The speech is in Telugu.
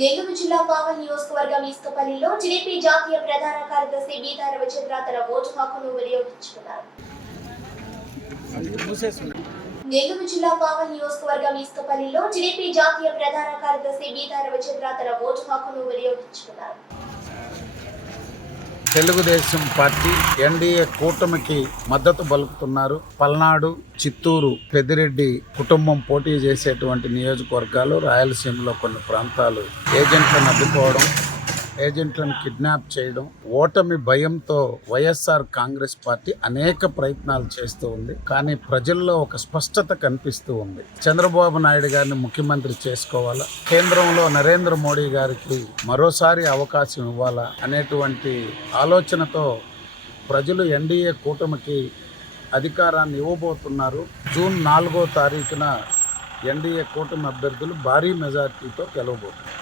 నెల్లూరు జిల్లా కావల్ నియోజకవర్గం ఇసుకపల్లిలో టీడీపీ జాతీయ ప్రధాన కార్యదర్శి బీతా రవిచంద్ర తన ఓటు హక్కును వినియోగించుకున్నారు. నెల్లూరు జిల్లా కావల్ నియోజకవర్గం ఇసుకపల్లిలో టీడీపీ జాతీయ ప్రధాన కార్యదర్శి బీతా రవిచంద్ర తన ఓటు హక్కును వినియోగించుకున్నారు. తెలుగుదేశం పార్టీ ఎన్డీఏ కూటమికి మద్దతు పలుకుతున్నారు. పల్నాడు చిత్తూరు పెద్దిరెడ్డి కుటుంబం పోటీ చేసేటువంటి నియోజకవర్గాలు రాయలసీమలో కొన్ని ప్రాంతాలు ఏజెంట్లను అడ్డుకోవడం ఏజెంట్లను కిడ్నాప్ చేయడం ఓటమి భయంతో వైఎస్ఆర్ కాంగ్రెస్ పార్టీ అనేక ప్రయత్నాలు చేస్తూ ఉంది. కానీ ప్రజల్లో ఒక స్పష్టత కనిపిస్తూ ఉంది. చంద్రబాబు నాయుడు గారిని ముఖ్యమంత్రి చేసుకోవాలా? కేంద్రంలో నరేంద్ర మోడీ గారికి మరోసారి అవకాశం ఇవ్వాలా? అనేటువంటి ఆలోచనతో ప్రజలు ఎన్డీఏ కూటమికి అధికారాన్ని ఇవ్వబోతున్నారు. జూన్ నాలుగో తారీఖున ఎన్డీఏ కూటమి అభ్యర్థులు భారీ మెజార్టీతో గెలవబోతున్నారు.